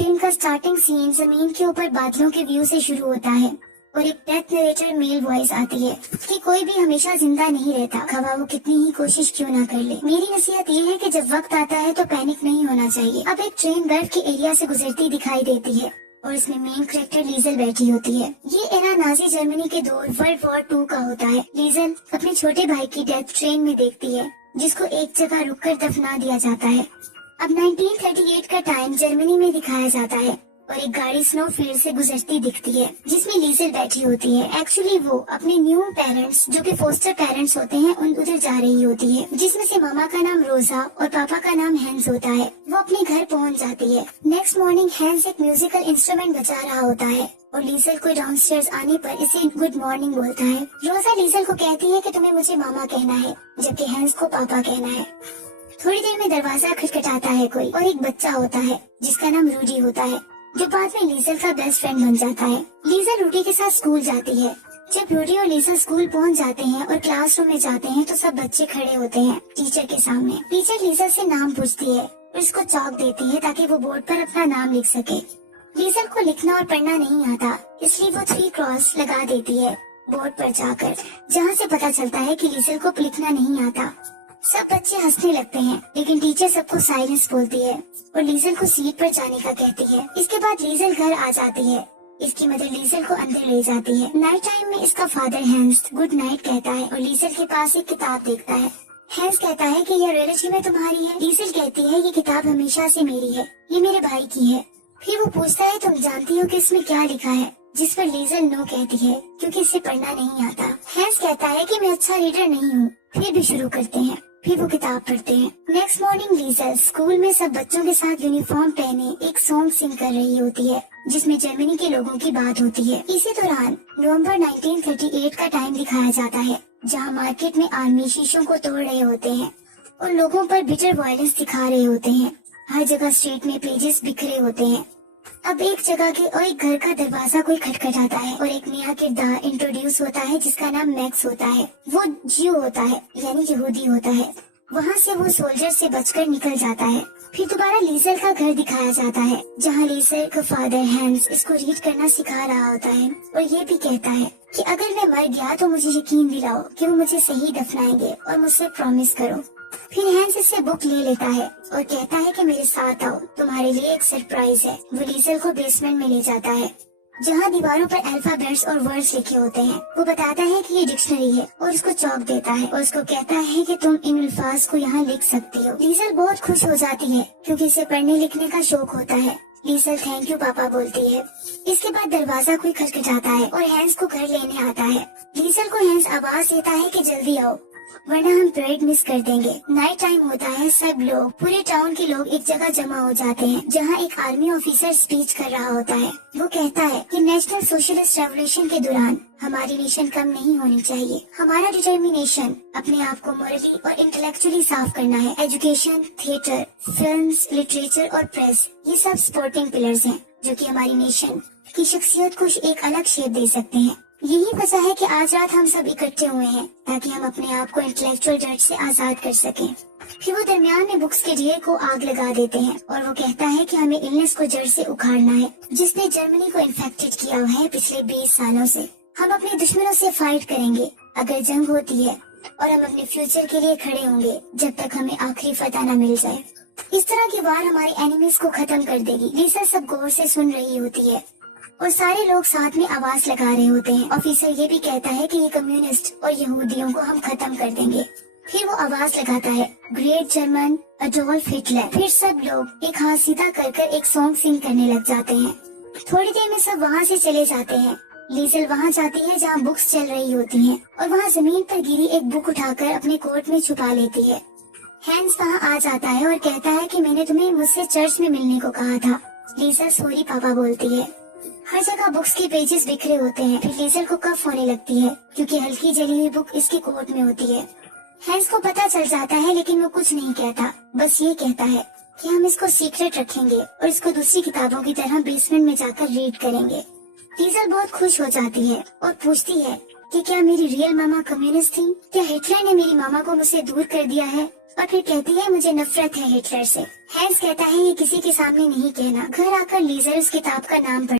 Film का starting scene जमीन के ऊपर बादलों के व्यू से शुरू होता है और एक डेथ नरेटर मेल वॉइस आती है कि कोई भी हमेशा जिंदा नहीं रहता, खवा वो कितनी ही कोशिश क्यों ना कर ले। मेरी नसीहत ये है कि जब वक्त आता है तो पैनिक नहीं होना चाहिए। अब एक ट्रेन बर्फ के एरिया से गुजरती दिखाई देती है और इसमें मेन कैरेक्टर लीजल बैठी होती है। ये एरा नाजी जर्मनी के दौर वर्ल्ड वॉर 2 का होता है। लीजल अपने छोटे भाई की डेथ ट्रेन में देखती है जिसको एक जगह रुककर दफना दिया जाता है। अब 1938 का टाइम जर्मनी में दिखाया जाता है और एक गाड़ी स्नो फील्ड से गुजरती दिखती है जिसमें लीजल बैठी होती है। एक्चुअली वो अपने न्यू पेरेंट्स जो कि फोस्टर पेरेंट्स होते हैं उधर जा रही होती है, जिसमें से मामा का नाम रोजा और पापा का नाम हैंस होता है। वो अपने घर पहुंच जाती है। नेक्स्ट मॉर्निंग हैंस एक म्यूजिकल इंस्ट्रूमेंट बजा रहा होता है और लीजल को डाउनस्टेयर्स आने पर इसे गुड मॉर्निंग बोलता है। रोजा लीजल को कहती है कि तुम्हें मुझे मामा कहना है जबकि हैंस को पापा कहना है। थोड़ी देर में दरवाजा खटखटाता है कोई और एक बच्चा होता है जिसका नाम रूडी होता है जो बाद में लीजल का बेस्ट फ्रेंड बन जाता है। लीजल रूडी के साथ स्कूल जाती है। जब रूडी और लीजल स्कूल पहुंच जाते हैं और क्लासरूम में जाते हैं तो सब बच्चे खड़े होते हैं टीचर के सामने। टीचर लीजल से नाम पूछती है और इसको चॉक देती है ताकि वो बोर्ड पर अपना नाम लिख सके। लीजल को लिखना और पढ़ना नहीं आता, इसलिए वो 3 क्रॉस लगा देती है बोर्ड पर जाकर, जहाँ से पता चलता है कि लीजल को लिखना नहीं आता। सब बच्चे हंसने लगते हैं लेकिन टीचर सबको साइलेंस बोलती है और लीजल को सीट पर जाने का कहती है। इसके बाद लीजल घर आ जाती है। इसकी मदर लीजल को अंदर ले जाती है। नाइट टाइम में इसका फादर हैंस गुड नाइट कहता है और लीजल के पास एक किताब देखता है। हैंस कहता है कि यह रियलिटी में तुम्हारी है। लीजल कहती है ये किताब हमेशा से मेरी है, ये मेरे भाई की है। फिर वो पूछता है तुम जानती हो कि इसमें क्या लिखा है, जिस पर लीजल नो कहती है क्योंकि इसे पढ़ना नहीं आता। हैंस कहता है कि मैं अच्छा रीडर नहीं हूँ। फिर भी शुरू करते हैं, फिर वो किताब पढ़ते हैं। नेक्स्ट मॉर्निंग लीजल स्कूल में सब बच्चों के साथ यूनिफॉर्म पहने एक सॉन्ग सिंग कर रही होती है जिसमें जर्मनी के लोगों की बात होती है। इसी दौरान नवंबर 1938 का टाइम दिखाया जाता है जहां मार्केट में आर्मी शीशों को तोड़ रहे होते हैं और लोगों पर बिटर वायलेंस दिखा रहे होते हैं। हर जगह स्ट्रीट में पेजेस बिखरे होते हैं। अब एक जगह के और एक घर का दरवाजा कोई खटखटाता है और एक नया किरदार इंट्रोड्यूस होता है जिसका नाम मैक्स होता है। वो ज्यू होता है यानी यहूदी होता है। वहाँ से वो सोल्जर से बचकर निकल जाता है। फिर दोबारा लीजल का घर दिखाया जाता है जहाँ लीजल का फादर हैंस इसको रीड करना सिखा रहा होता है और ये भी कहता है कि अगर मैं मर गया तो मुझे यकीन दिलाओ कि वो मुझे सही दफनाएंगे और मुझसे प्रॉमिस करो। फिर हैंस इससे बुक ले लेता है और कहता है कि मेरे साथ आओ, तुम्हारे लिए एक सरप्राइज है। वो लीजल को बेसमेंट में ले जाता है जहाँ दीवारों पर अल्फाबेट्स और वर्ड्स लिखे होते हैं। वो बताता है कि ये डिक्शनरी है और उसको चौक देता है और उसको कहता है कि तुम इन अल्फाज को यहाँ लिख सकती हो। लीजल बहुत खुश हो जाती है क्योंकि इसे पढ़ने लिखने का शौक होता है। लीजल थैंक यू पापा बोलती है। इसके बाद दरवाजा कोई खटखटाता है और हैंस को घर लेने आता है। लीजल को हैंस आवाज देता है कि जल्दी आओ वरना हम परेड मिस कर देंगे। नाइट टाइम होता है। सब लोग, पूरे टाउन के लोग एक जगह जमा हो जाते हैं जहाँ एक आर्मी ऑफिसर स्पीच कर रहा होता है। वो कहता है कि नेशनल सोशलिस्ट रेवोल्यूशन के दौरान हमारी नेशन कम नहीं होनी चाहिए। हमारा डिटर्मिनेशन अपने आप को मोरली और इंटेलेक्चुअली साफ करना है। एजुकेशन, थिएटर, फिल्म्स, लिटरेचर और प्रेस ये सब सपोर्टिंग पिलर्स हैं जो कि हमारी नेशन की शख्सियत को एक अलग शेप दे सकते हैं। यही वजह है कि आज रात हम सब इकट्ठे हुए हैं ताकि हम अपने आप को इंटेलेक्चुअल डर्ट से आजाद कर सकें। फिर वो दरमियान में बुक्स के ढेर को आग लगा देते हैं और वो कहता है कि हमें इलनेस को जड़ से उखाड़ना है जिसने जर्मनी को इन्फेक्टेड किया हुआ है पिछले 20 सालों से। हम अपने दुश्मनों से फाइट करेंगे अगर जंग होती है और हम अपने फ्यूचर के लिए खड़े होंगे जब तक हमें आखिरी फतह न मिल जाए। इस तरह की वार हमारे एनिमीज को खत्म कर देगी। लीसा सब गौर से सुन रही होती है और सारे लोग साथ में आवाज लगा रहे होते हैं। ऑफिसर ये भी कहता है कि ये कम्युनिस्ट और यहूदियों को हम खत्म कर देंगे। फिर वो आवाज लगाता है ग्रेट जर्मन अडोल्फ हिटलर। फिर सब लोग एक हाथ सीधा कर एक सॉन्ग सिंग करने लग जाते हैं। थोड़ी देर में सब वहाँ से चले जाते हैं। लीजल वहाँ जाती है जहाँ बुक्स चल रही होती हैं और वहाँ जमीन पर गिरी एक बुक उठाकर अपने कोट में छुपा लेती है। हैंस वहाँ आ जाता है और कहता है कि मैंने तुम्हें मुझसे चर्च में मिलने को कहा था। लीजल सॉरी पापा बोलती है। हर जगह बुक्स के पेजेस बिखरे होते हैं। फिर लीजल को कफ होने लगती है क्योंकि हल्की जली हुई बुक इसके कोट में होती है। हैंस को पता चल जाता है लेकिन वो कुछ नहीं कहता, बस ये कहता है कि हम इसको सीक्रेट रखेंगे और इसको दूसरी किताबों की तरह बेसमेंट में जाकर रीड करेंगे। लीजल बहुत खुश हो जाती है और पूछती है कि क्या मेरी रियल मामा कम्युनिस्ट थी? क्या हिटलर ने मेरी मामा को मुझसे दूर कर दिया है? और फिर कहती है मुझे नफरत है हिटलर से। हैंस कहता है ये किसी के सामने नहीं कहना। घर आकर लीजर उस किताब का नाम पढ़